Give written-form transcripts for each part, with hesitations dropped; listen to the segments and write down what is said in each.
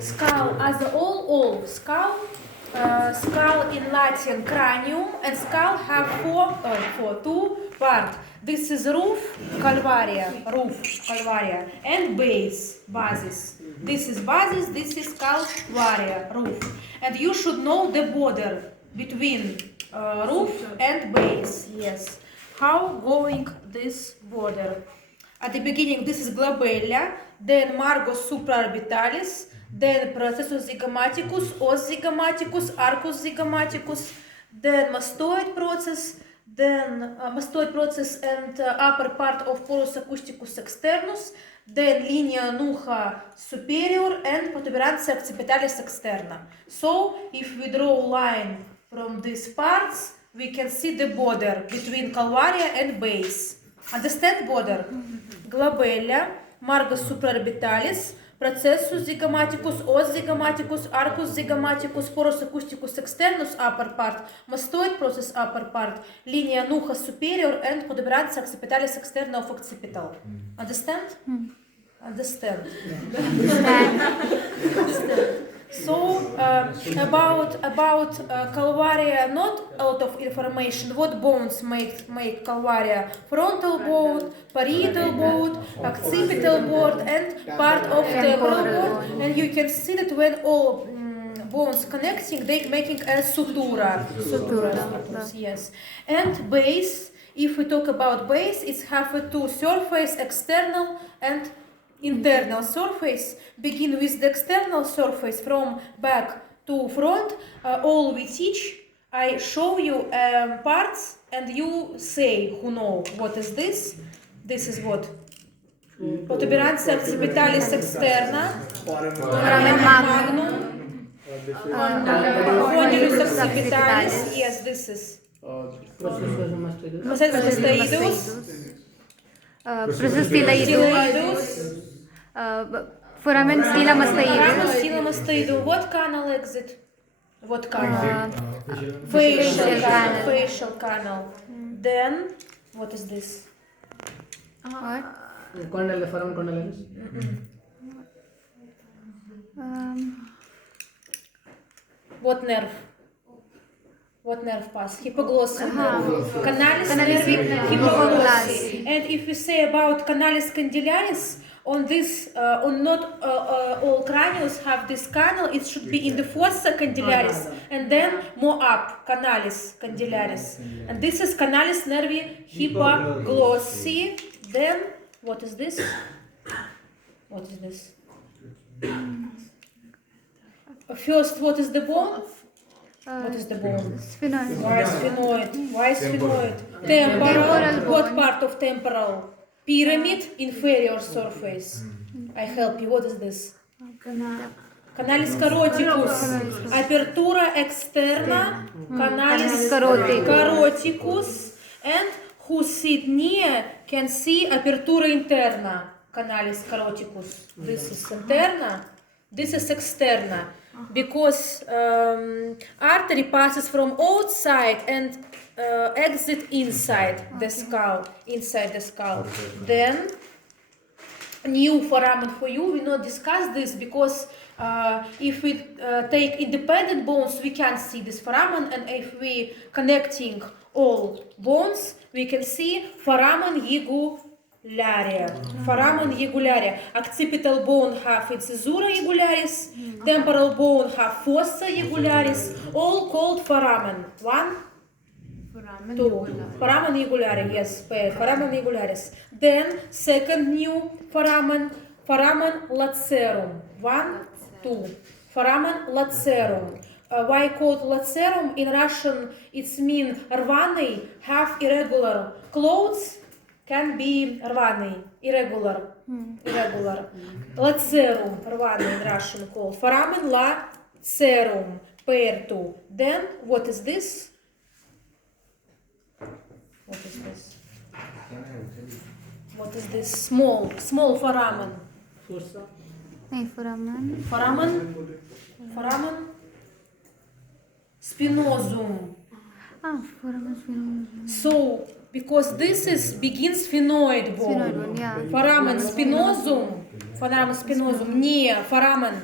Skull as a all. Skull in Latin cranium, and skull have two parts. This is roof, calvaria, and base, basis. This is basis, this is calvaria, roof. And you should know the border between roof and base, yes. How going this border? At the beginning, this is glabella, then margos supraorbitalis, then processus zygomaticus, os zygomaticus, arcus zygomaticus, then mastoid process, and upper part of porus acousticus externus, then linea nucha superior and protuberantia occipitalis externa. So, if we draw a line from these parts, we can see the border between calvaria and base. Understand border? Glabella, margos supraorbitalis, processus zygomaticus, os zygomaticus, arcus zygomaticus, porus acousticus externus upper part, mastoid process upper part, linea nucha superior and protuberantia occipitalis externa of occipital. Understand? Understand. Understand. So about calvaria, not a lot of information. What bones make calvaria? Frontal bone, parietal bone, occipital bone, and part of temporal bone. And you can see that when all bones connecting, they making a sutura. Yes. And base. If we talk about base, it's have a two surface, external and internal surface. Begin with the external surface from back to front. All we teach, I show you parts and you say who know what is this. This is what? Protuberantia occipitalis externa, foramen magnum, conilus occipitalis. Yes, this is. Processus mastoidus. Foramen stila mastoidum. What canal exit? What canal? Facial canal. Then, what is this? What? Foramen condylaris. What nerve? What nerve pass? Hypoglossal nerve. Canalis nervi hypoglossi. And if we say about canalis candilaris, on this, not all cranials have this canal. It should be in the fossa candilaris, and then more up, canalis candilaris. And this is canalis nervi hypoglossi. Then, what is this? What is this? First, what is the bone? What is the bone? Sphenoid. Why sphenoid? Temporal. What part of temporal? Pyramid, inferior surface. I help you. What is this? Canalis caroticus. Apertura externa. Canalis caroticus. And who sit near can see apertura interna. Canalis caroticus. This is interna. This is externa. Because artery passes from outside and exit inside the skull. Then new foramen for you. We not discuss this because if we take independent bones, we can't see this foramen, and if we connecting all bones, we can see foramen jugularia. Occipital bone have incisura jugularis, temporal bone have fossa jugularis, all called foramen. 1, 2. Foramen jugularis, yes, foramen jugularis. Then second new foramen lacerum. 1, 2. Foramen lacerum. Why called lacerum? In Russian, it's mean rvaный, have irregular clothes. Can be rvaný, irregular. Lacerum, rvaný in Russian called. Foramen lacerum, pair 2. Then, what is this? What is this? Small foramen. Foramen spinosum. Foramen spinosum. So, because this is begins sphenoid bone. Yeah. Foramen spinosum Foramen spinosum, near foramen.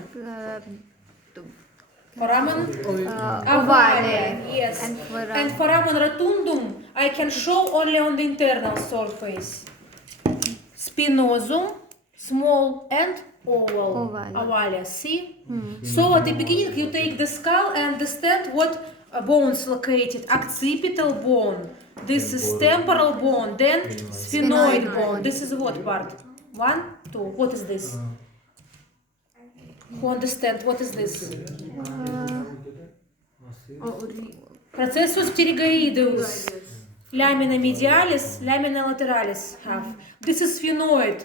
Foramen ovale, yes. And foramen rotundum, I can show only on the internal surface. Spinosum, small and oval. Ovale, see? So at the beginning you take the skull and understand what bones located. Occipital bone, this is temporal bone, then sphenoid bone. This is what part? 1, 2. What is this? Who understand? What is this? Processus pterygoideus. Lamina medialis, lamina lateralis have. This is sphenoid.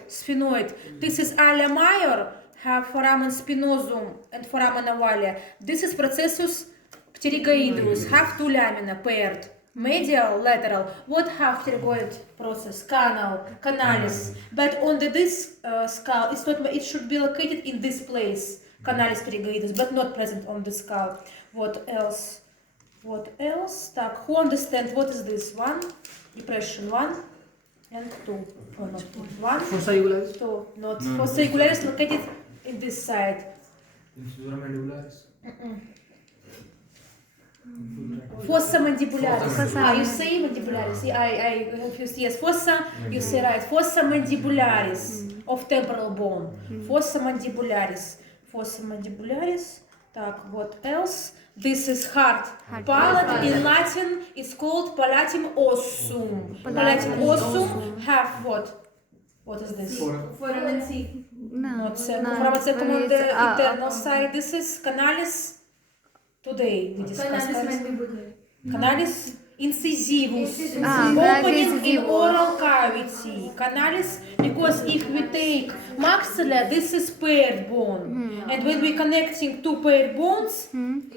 This is ala major, have foramen spinosum and foramen ovale. This is processus pterygoideus, have 2 lamina paired. Medial, lateral. What have pterygoid process? Canal, canalis. But on this skull, it's not. It should be located in this place, canalis pterygoideus, but not present on the skull. What else? What else? Так, who understand what is this? 1, depression 1 and 2. Oh, not 2. 1, Fossa irregularis? 2. Not. Fossa irregularis located in this side. Infusora mandibularis? Fossa mandibularis. You say mandibularis. I confused. Yes, fossa, you say right. Fossa mandibularis of temporal bone. Fossa mandibularis. Fossa mandibularis. Так, what else? This is hard palate. In Latin, it's called palatum ossum. Palatum ossum have what? What is this? Foramen Not foramen septum on the internal side. This is canalis. Today we discussed canalis incisivus, opening in oral cavity. Canalis, because if we take maxilla, this is paired bone, and when we connecting 2 paired bones,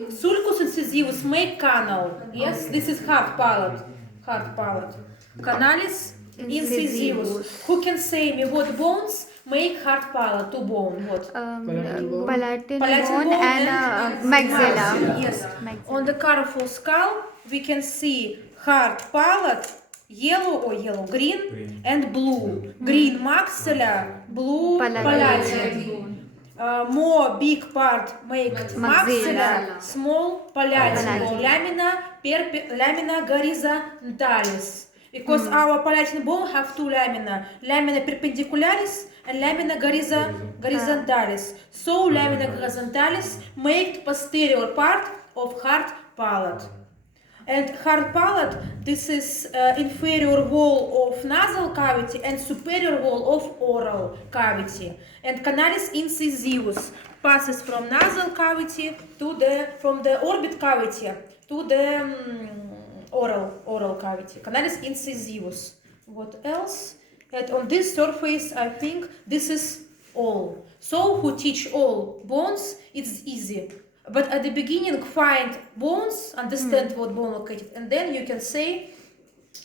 sulcus incisivus make canal. Yes, this is hard palate. Canalis incisivus. Who can say me what bones make hard palate? 2 bone. What? Palatal bone and maxilla. Yes. On the colorful skull, we can see hard palate, yellow, green, and blue. Green maxilla, blue palatal. More big part make maxilla, small palatal. Lamina horizontalis. Because our palatal bone have 2 lamina perpendicularis and lamina horizontalis. So lamina horizontalis make posterior part of hard palate. And hard palate, this is inferior wall of nasal cavity and superior wall of oral cavity. And canalis incisivus passes from nasal cavity to from the orbit cavity to the oral cavity. Canalis incisivus. What else? And on this surface, I think this is all. So who teach all bones, it's easy. But at the beginning, find bones, understand what bone located, and then you can say,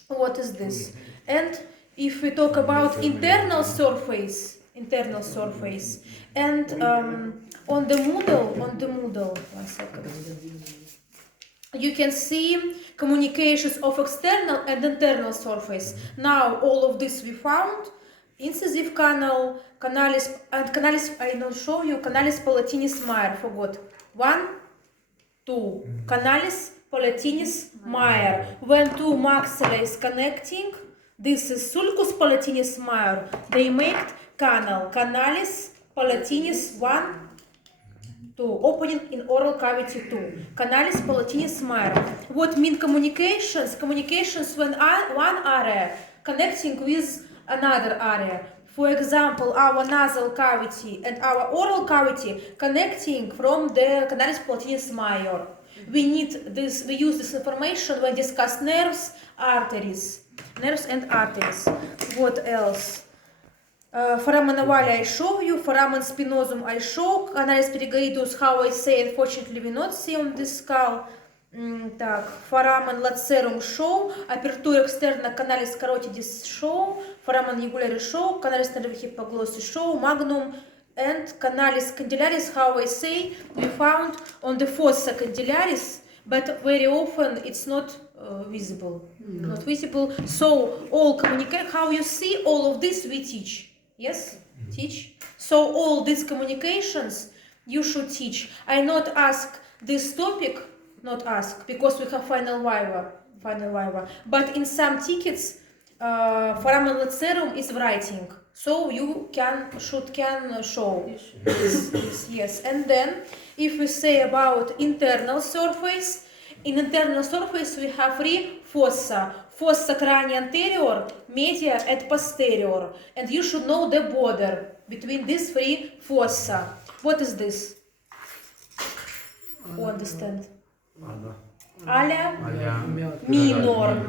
what is this? And if we talk about internal surface, and on the model, 1 second. You can see communications of external and internal surface. Now all of this we found. Incisive canal, canalis, I will show you, canalis palatinis major, forgot. 1, 2, canalis palatinis major. When 2 maxilla is connecting, this is sulcus palatinis major, they make canal, canalis palatinis 1, 2, opening in oral cavity 2, canalis palatinis major. What mean communications? Communications when one area connecting with another area. For example, our nasal cavity and our oral cavity connecting from the canalis palatinis major. We need this. We use this information when discuss nerves and arteries. What else? Foramen ovale I show you. Foramen spinosum I show. Canalis pterygoideus, how I say, unfortunately we not see on this skull. Так, foramen lacerum show, apertura externa canalis carotidis show, foramen jugularis show, canalis nervi hypoglossus show, magnum and canalis candilaris, how I say, we found on the fossa candilaris, but very often it's not visible. Not visible. So all communicate, how you see all of this we teach. Yes? Teach. So all these communications you should teach. I not ask this topic, not ask, because we have final viva. But in some tickets, foramen lacerum is writing, so you can show this, yes. And then, if we say about internal surface, in internal surface we have three fossa. Fossa crani anterior, media, and posterior. And you should know the border between these three fossa. What is this? Who understand? Alia minor.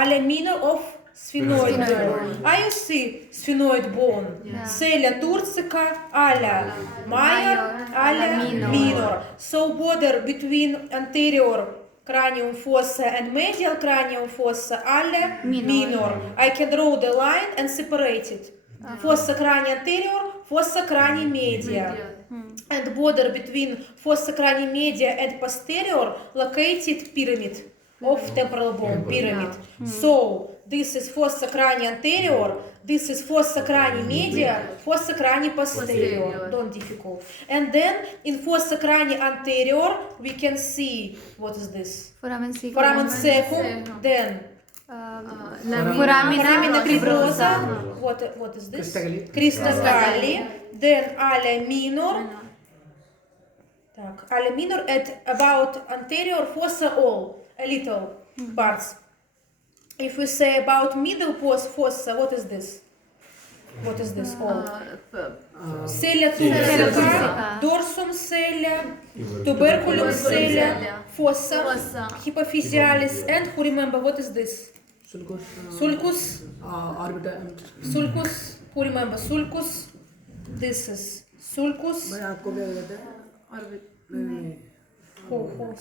Alia minor of sphenoid bone. You see sphenoid bone. Celia turcica, alia major, alia minor. So border between anterior cranium fossa and medial cranium fossa, alia minor. I can draw the line and separate it. Fossa crani anterior, fossa crani media. And border between fossa crani media and posterior located pyramid of temporal bone, pyramid. So this is fossa crani anterior, this is fossa crani media, fossa crani posterior. Don't difficult. And then in fossa crani anterior we can see, what is this? Foramen Foramen secum, then foramina cribrosa. What is this? Crista galli. Then alia minor. Alia minor at about anterior fossa all, a little parts. If we say about middle fossa, what is this? What is this all? Celia turcica, dorsum celia, tuberculum celia, fossa hypophysealis, and who remember what is this? Sulcus. Sulcus. Who remember sulcus? This is sulcus.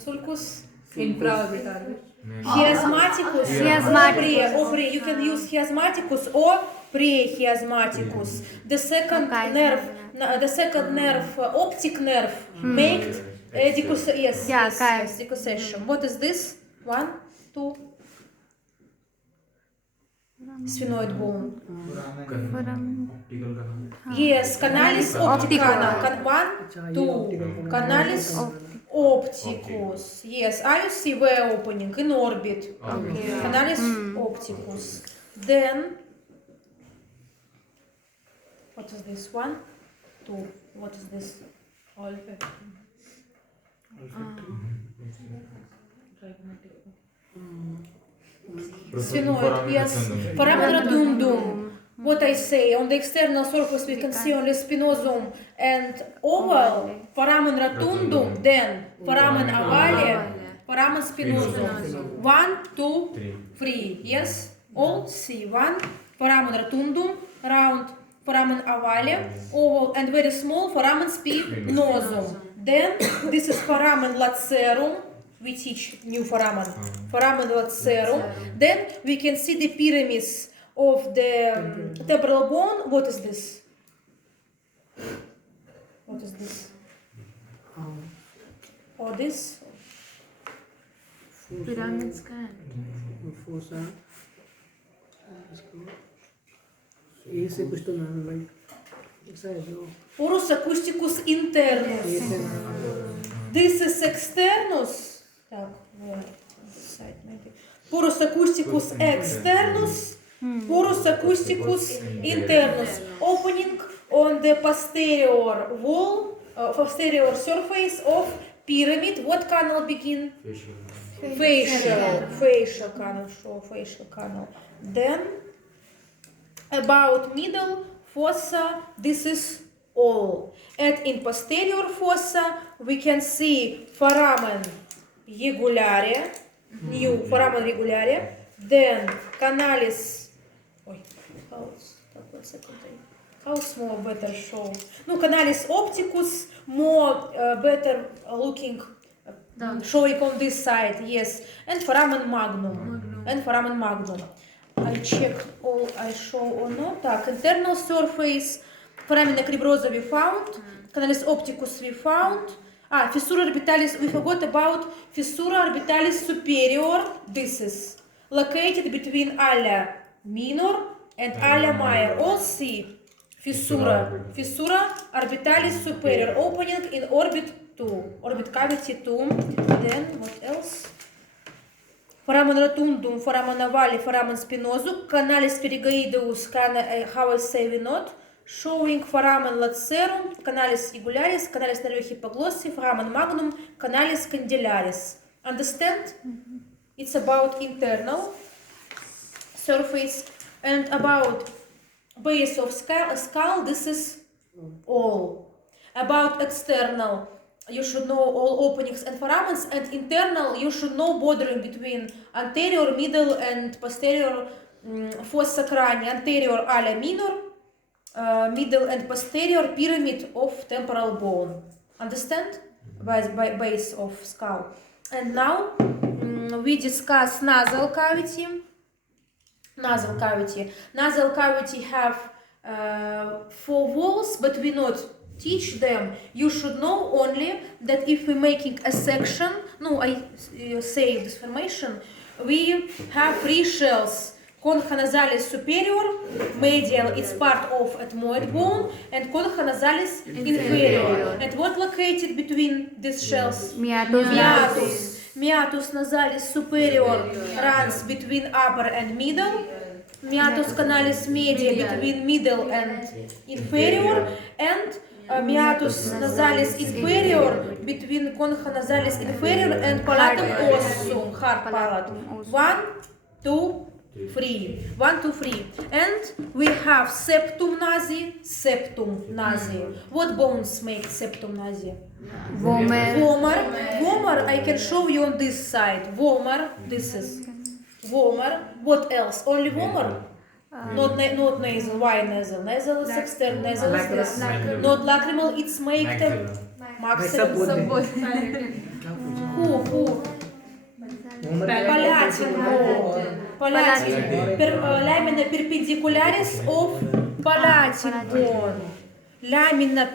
Sulcus. Chiasmaticus. Or you can use chiasmaticus or prechiasmaticus. The second nerve, optic nerve, made decussation. What is this? 1, 2. Sphenoid bone. Yes, canalis opticana. 1, 2. Canalis opticus. Yes, you see where opening in orbit. Canalis opticus. Then, what is this? 1, 2. What is this? Sphenoid, yes. Foramen rotundum. What I say, on the external surface we can see only spinosum and oval, foramen rotundum, then foramen ovale, foramen spinosum. 1, 2, 3. Yes? All see. 1, foramen rotundum, round, foramen ovale, oval, and very small foramen spinosum. Then this is foramen lacerum. We teach new foramen. Foramen lacerum. Then we can see the pyramids of the temporal bone. What is this? What is this? Or this? Pyramid scan. Porus acousticus internus. This is externus. Porus acousticus externus. Porus acousticus internus. Opening on the posterior wall, posterior surface of pyramid. What canal begin? Facial canal. Facial canal. Then about middle fossa, this is all. And in posterior fossa, we can see foramen regulare, new foramen regulare, then canalis, how small better show? No, canalis opticus, more better looking, showing on this side, yes, and foramen magnum, I check all I show or not. Internal surface, foramina cribrosa we found, canalis opticus we found. Fissura orbitalis, we forgot about fissura orbitalis superior. This is located between alia minor and alia major. All see Fissura orbitalis superior, opening in orbit 2, orbit cavity 2. Then what else? Foramen rotundum, foramen ovale, foramen spinosum, canalis pterygoideus, how I say we not, showing foramen lacerum, canalis igularis, canalis nervohypoglossi, foramen magnum, canalis candilaris. Understand? It's about internal surface and about base of skull, this is all. About external, you should know all openings and foramens, and internal, you should know bordering between anterior, middle, and posterior fossa crani, anterior ala minor, middle and posterior pyramid of temporal bone. Understand? By base of skull. And now we discuss nasal cavity. Nasal cavity have 4 walls, but we not teach them. You should know only that if we're making a section, I say this formation, we have 3 shells. Concha nasalis superior, medial, it's part of ethmoid bone, and concha nasalis inferior. And what located between these shells? Meatus. Meatus nasalis superior runs between upper and middle. Meatus canalis media between middle and inferior, and meatus nasalis inferior between concha nasalis inferior and palatum ossum, hard palate. 1, 2, 3. 1, 2, 3. And we have septum nasi. What bones make septum nasi? Vomer. I can show you on this side. Vomer. This is vomer. What else? Only vomer? Not nasal. Why nasal? Nasal is external. Nasal is this. Not lacrimal. It's make maxillary. Who? Palatin. Lamina perpendicularis of palatin bone. Lamina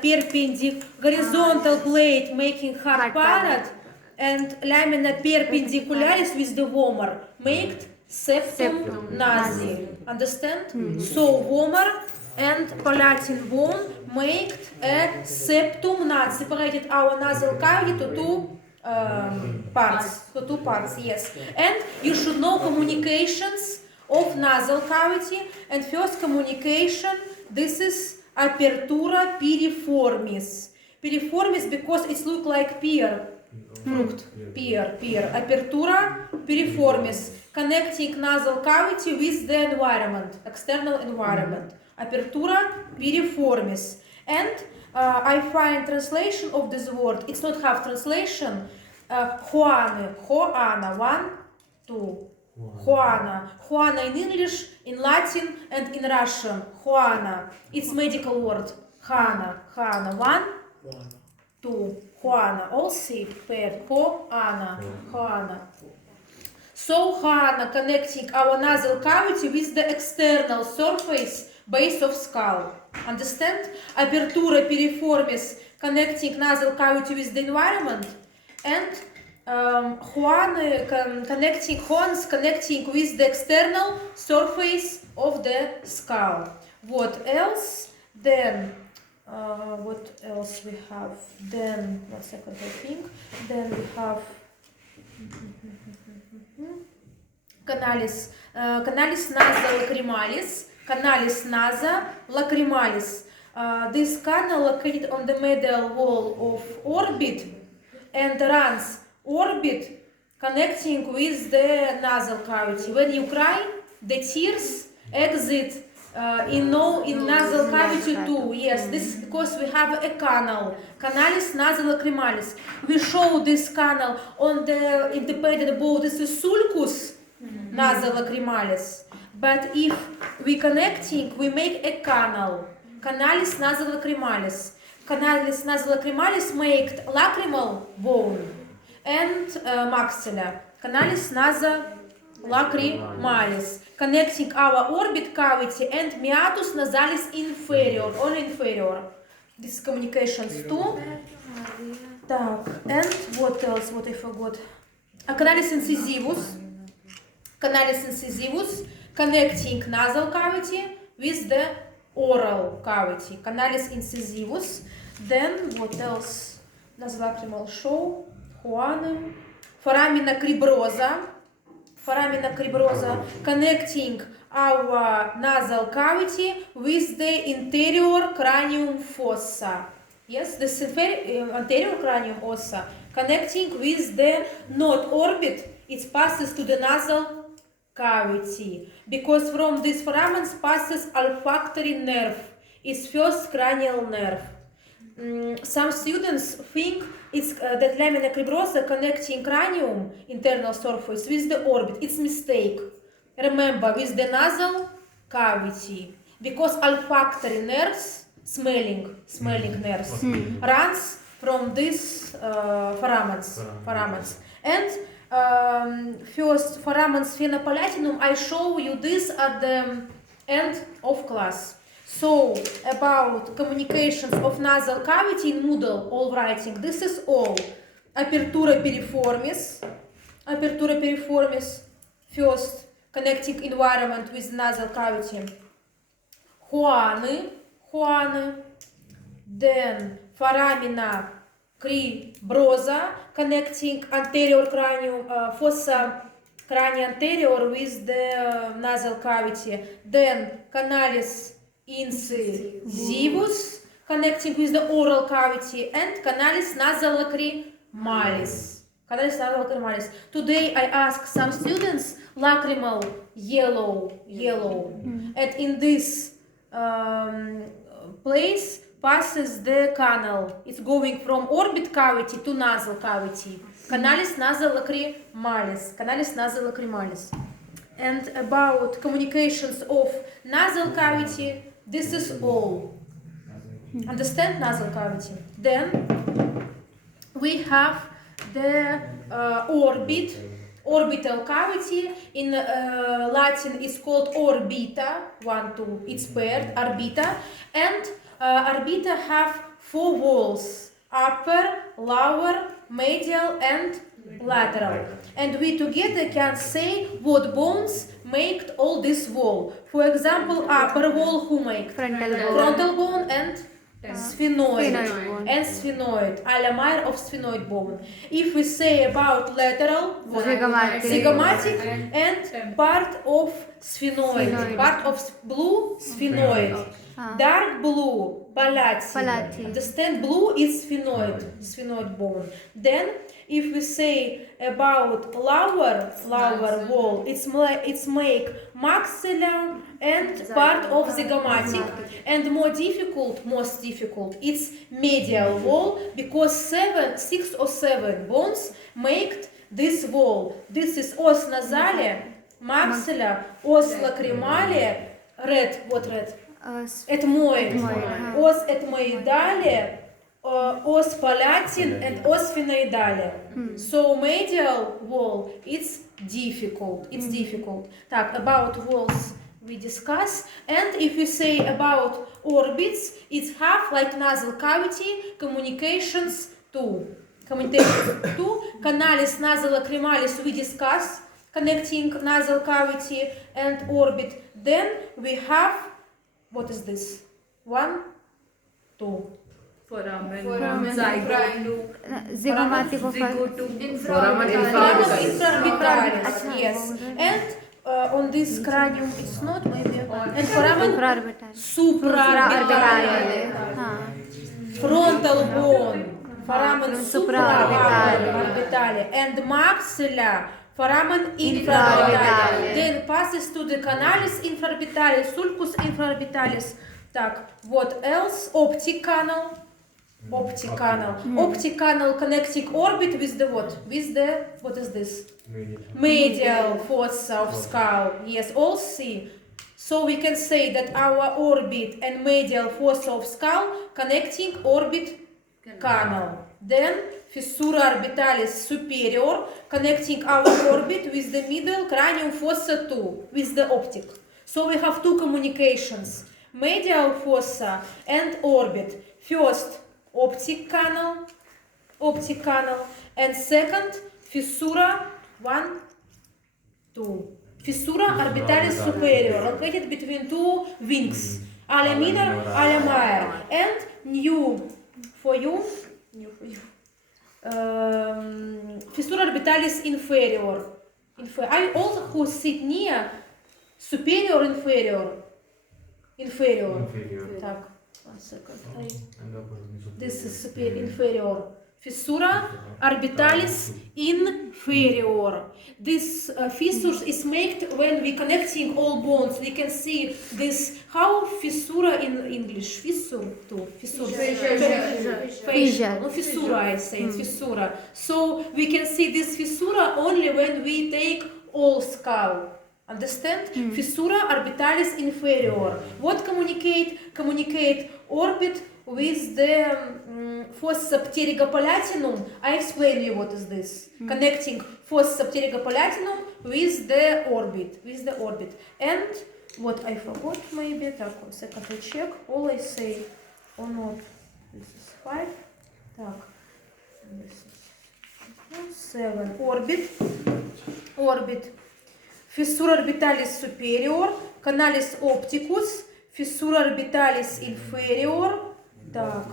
horizontal plate making hard palate, and lamina perpendicularis with the vomer make septum nasi. Understand? So vomer and palatin bone make a septum nasi. Separated our nasal cavity to 2 parts, yes. And you should know communications of nasal cavity. And first communication, this is apertura piriformis. Piriformis because it looks like pear. Fruit. Pear. Apertura piriformis. Connecting nasal cavity with the environment, external environment. Apertura piriformis. And I find translation of this word. It's not half translation. Juana. 1, 2. Juana in English, in Latin, and in Russian. Juana. It's medical word. Hana. 1, 2. Juana. All see paired. Juana. So Juana connecting our nasal cavity with the external surface base of skull. Understand? Apertura piriformis connecting nasal cavity with the environment, and connecting horns connecting with the external surface of the skull. What else? Then what else we have? Then 1 second, I think. Then we have canalis nasolacrimalis. Canalis nasa lacrimalis. This canal located on the medial wall of orbit and runs orbit connecting with the nasal cavity. When you cry, the tears exit in nasal cavity too. Yes, this is because we have a canal. Canalis nasolacrimalis. We show this canal on the independent bone. This is sulcus nasolacrimalis. But if we connecting, we make a canal. Canalis nasolacrimalis. Canalis nasolacrimalis make lacrimal bone and maxilla. Canalis nasolacrimalis connecting our orbit cavity and meatus nasalis inferior, only inferior. This communications too. And what else? What I forgot? Canalis incisivus connecting nasal cavity with the oral cavity, canalis incisivus. Then what else? Nasolacrimal show, Juane, foramina cribrosa, connecting our nasal cavity with the interior cranium fossa. Yes, this anterior cranium ossa connecting with the node orbit, it passes to the nasal cavity, because from this foramen passes olfactory nerve, is first cranial nerve. Some students think it's that lamina cribrosa connecting cranium internal surface with the orbit. It's mistake. Remember, with the nasal cavity, because olfactory nerves, smelling nerves, runs from these foramens. And first foramen sphenopalatinum, I show you this at the end of class. So about communications of nasal cavity in Moodle, all writing, this is all. Apertura piriformis, first connecting environment with nasal cavity. Juane, then foramina cribrosa, connecting anterior cranium, fossa crania anterior with the nasal cavity. Then canalis incisivus, connecting with the oral cavity, and canalis nasolacrimalis. Today I ask some students lacrimal yellow, and in this place passes the canal. It's going from orbit cavity to nasal cavity. Canalis nasolacrimalis. And about communications of nasal cavity, this is all. Understand nasal cavity? Then we have the orbital cavity. In Latin it's called orbita, 1, 2, it's paired, orbita. And orbita have 4 walls, upper, lower, medial and lateral. And we together can say what bones make all this wall. For example, upper wall who make? Frontal bone and sphenoid. Alamire of sphenoid bone. If we say about lateral, zygomatic and part of sphenoid. Part of blue, sphenoid. Dark blue, palatine. Understand? Blue is sphenoid bone. Then if we say about lower wall, it's make maxilla and part of zygomatic, and most difficult, it's medial wall, because 6 or 7 bones make this wall. This is os nasale, maxilla, os lacrimale, red, etmoid, os etmoidale, os palatine and os sphenoidale. So medial wall, it's difficult. Так, about walls we discuss. And if we say about orbits, it's half like nasal cavity, communications too. Canalis nasolacrimalis we discuss, connecting nasal cavity and orbit. Then we have, what is this? 1, 2. Foramen zygomatic of infraorbitalis, yes. And on this cranium it's not maybe. And foramen supraorbitale. Frontal bone, foramen supraorbitale. And maxilla, foramen infraorbitale. Then passes to the canalis infraorbitalis, sulcus infraorbitalis. Так, what else? Optic canal. Optic canal connecting orbit with the what? With the, what is this? Medial fossa of skull. Yes, all see. So we can say that our orbit and medial fossa of skull connecting orbit canal. Then fissura orbitalis superior connecting our orbit with the middle cranium fossa 2, with the optic. So we have 2 communications, medial fossa and orbit. First, optic canal, and second, fissura 1, 2. Fissura orbitalis superior, located between 2 wings. alle minor, alle major. And new for you. Fissura orbitalis inferior. I also who sit near superior, inferior. Inferior. Так, 1 second. This is superior, inferior. Fissura orbitalis inferior. This fissure is made when we connecting all bones. We can see this. How fissura in English? Fissure too. Fissure. Fissure. No, fissura I say. It's fissura. So we can see this fissura only when we take all skull. Understand? Fissura orbitalis inferior. What communicate? Communicate orbit with the fossa pterygopalatinum. I explain you what is this. Connecting fossa pterygopalatinum with the orbit. And what I forgot maybe. Так, 1 second I check. All I say or not. This is 5. Так. This is 7. Orbit. Fissura orbitalis superior, canalis opticus, fissura orbitalis inferior, так,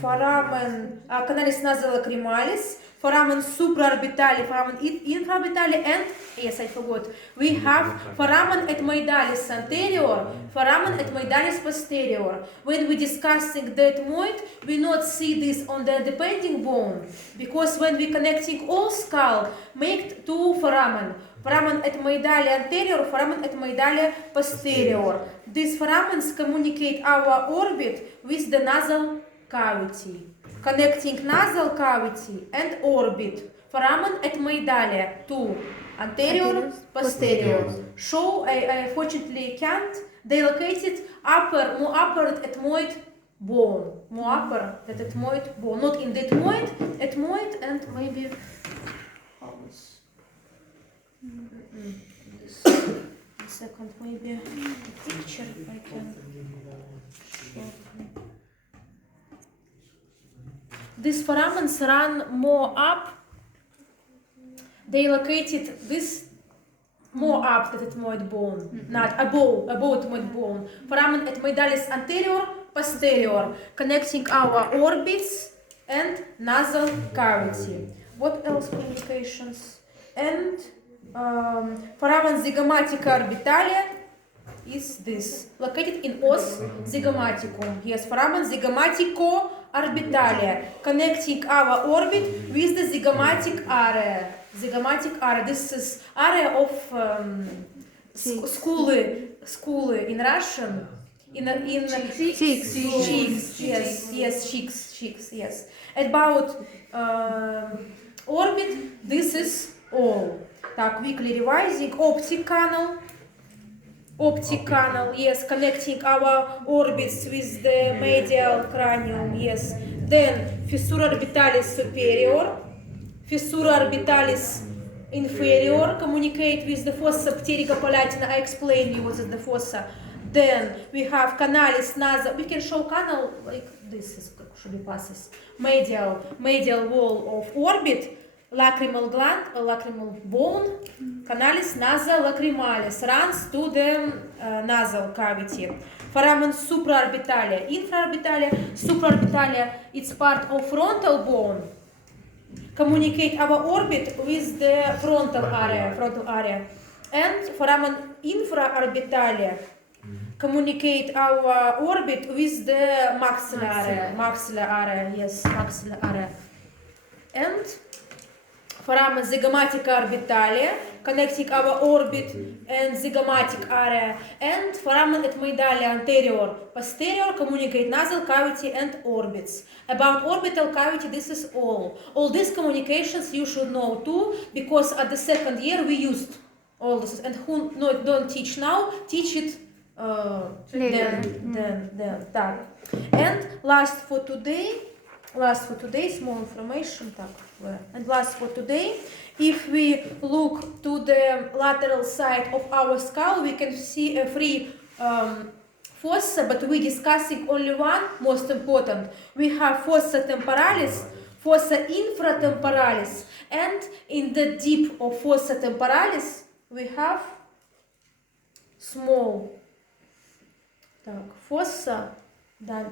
foramen, canalis nasolacrimalis, foramen supraorbitali, foramen infraorbitali, and, yes, I forgot, we have foramen etmoidalis anterior, foramen etmoidalis posterior. When we discussing the ethmoid, we not see this on the depending bone, because when we connecting all skull, make two foramen. Foramen etmoidale anterior, foramen etmoidale posterior. These foramens communicate our orbit with the nasal cavity. Connecting nasal cavity and orbit. Foramen etmoidale, two. Anterior, posterior. Show, I fortunately can't. They located more upper ethmoid bone. More upper that ethmoid bone. Not in the ethmoid and maybe... This second maybe picture I can show. These foramens run more up. They located this more up than ethmoid bone, not above ethmoid bone. Foramen etmoidalis anterior, posterior, connecting our orbits and nasal cavity. What else communications? And foramen zygomatica orbitalia is this, located in os zygomaticum. Yes, foramen zygomatico orbitalia, connecting our orbit with the zygomatic area. This is area of school in Russian. Cheeks. Yes, cheeks. Yes. About orbit, this is all. Так, quickly revising. Optic canal, yes, connecting our orbits with the medial cranium, yes. Then fissura orbitalis superior, fissura orbitalis inferior, communicate with the fossa pterygopalatina. I explained you what is the fossa. Then we have canalis nasal. We can show canal like this is should be passes. Medial wall of orbit. Lacrimal gland, lacrimal bone, canalis nasolacrimalis runs to the nasal cavity. Foramen supraorbitalia, infraorbitalia, supraorbitalia, it's part of frontal bone. Communicate our orbit with the frontal area. And foramen infraorbitalia communicate our orbit with the maxilla area. And foramen zygomatica orbitalia, connecting our orbit and zygomatic area, and foramen etmoidalia anterior, posterior, communicate nasal cavity and orbits. About orbital cavity, this is all. All these communications you should know too, because at the second year we used all this, and who don't teach now, teach it then. And last for today, small information. And last for today, if we look to the lateral side of our skull, we can see a free fossa, but we're discussing only one, most important. We have fossa temporalis, fossa infratemporalis, and in the deep of fossa temporalis, we have small Так, fossa. Done.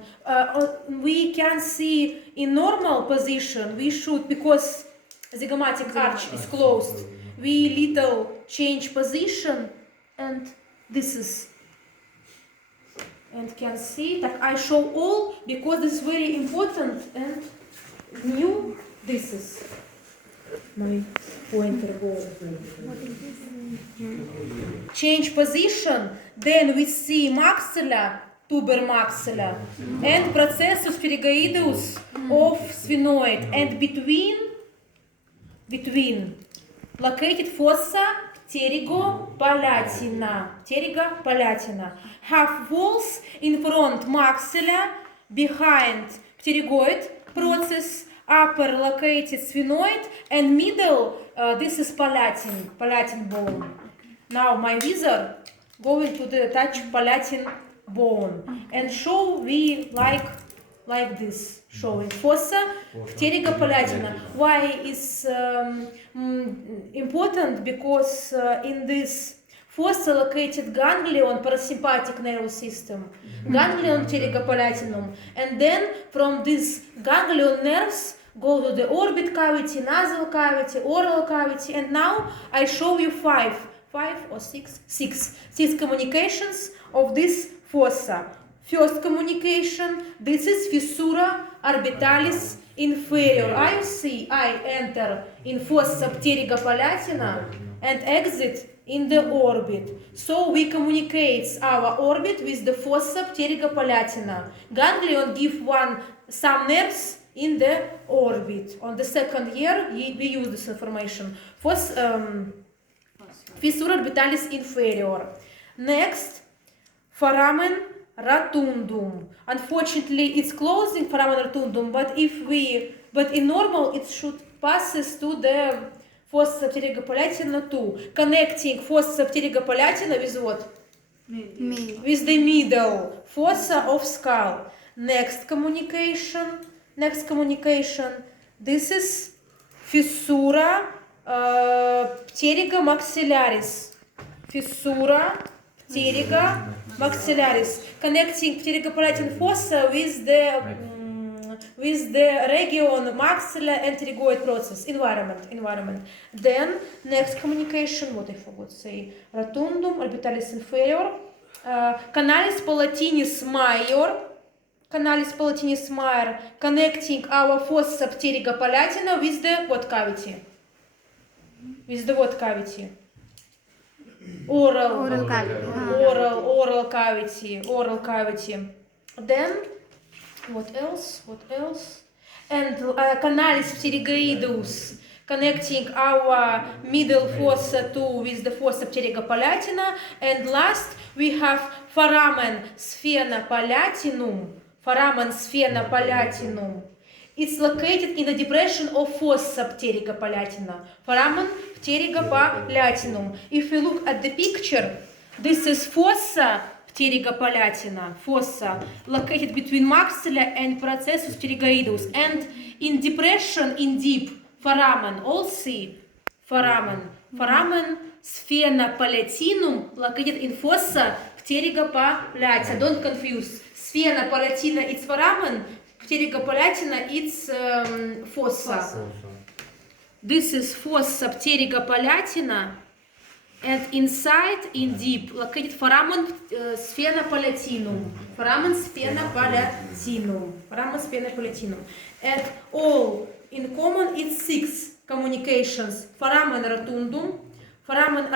We can see in normal position, we should, because zygomatic arch is closed, we little change position, and this is, and can see that I show all because this is very important, and new, this is my pointer board. Change position, then we see maxilla, tuber maxilla, and processus pterygoideus of sphenoid, and between located fossa pterygopalatina, have walls in front maxilla, behind pterygoid process, upper located sphenoid, and middle this is palatin bone. Now my wizard going to the touch palatin bone and show we like this, showing fossa pterygopalatina. Why is important? Because in this fossa located ganglion, parasympathetic nervous system, ganglion pterygopalatinum, and then from this ganglion nerves go to the orbit cavity, nasal cavity, oral cavity, and now I show you six communications of this fossa. First communication, this is fissura orbitalis inferior. I enter in fossa pterygopalatina and exit in the orbit. So we communicate our orbit with the fossa pterygopalatina. Ganglion give some nerves in the orbit. On the second year, we use this information. Fissura orbitalis inferior. Next, foramen rotundum. Unfortunately, it's closing foramen rotundum, but in normal it should passes to the fossa pterygopalatina too, connecting fossa pterygopalatina with what? With the middle fossa of skull. Next communication. This is fissura pterygomaxillaris. Fissura pterygomaxillaris, connecting pterygopalatin fossa with the region maxilla and pterygoid process, environment. Then next communication, what I forgot to say, rotundum orbitalis inferior, canalis palatinis major, connecting our fossa pterygopalatina with the what cavity? Oral cavity. Then what else? And canalis pterygoideus, connecting our middle fossa with the fossa pterygopalatina. And last we have foramen sphenopallatinum. It's located in the depression of fossa pterygopalatina. Foramen pterygopalatinum. If you look at the picture, this is fossa pterygopalatina, fossa located between maxilla and processus pterygoideus, and in depression in deep foramen, all see foramen sphenopallatinum located in fossa pterygopalatina. Don't confuse. Sphenopallatina it's foramen, pterygopalatina it's fossa. This is fossa pterygopalatina, and inside, in deep, located foramen sphenopallatinum. And all in common, it's 6 communications: foramen rotundum, foramen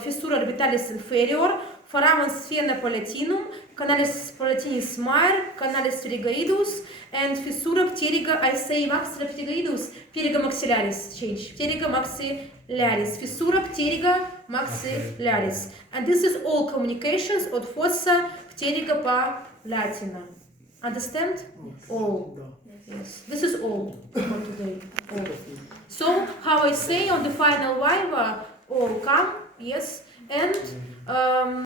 fissura orbitalis inferior, foramen sphenopallatinum, canalis pallatinis major, canalis pterygoideus, and fissura maxilla pterygoideus, pterygomaxillaris, fissura pterygomaxillaris. And this is all communications of fossa pterygopalatina. Understand? All. Yes. This is all for today. All. So, how I say on the final viva, all come, yes, and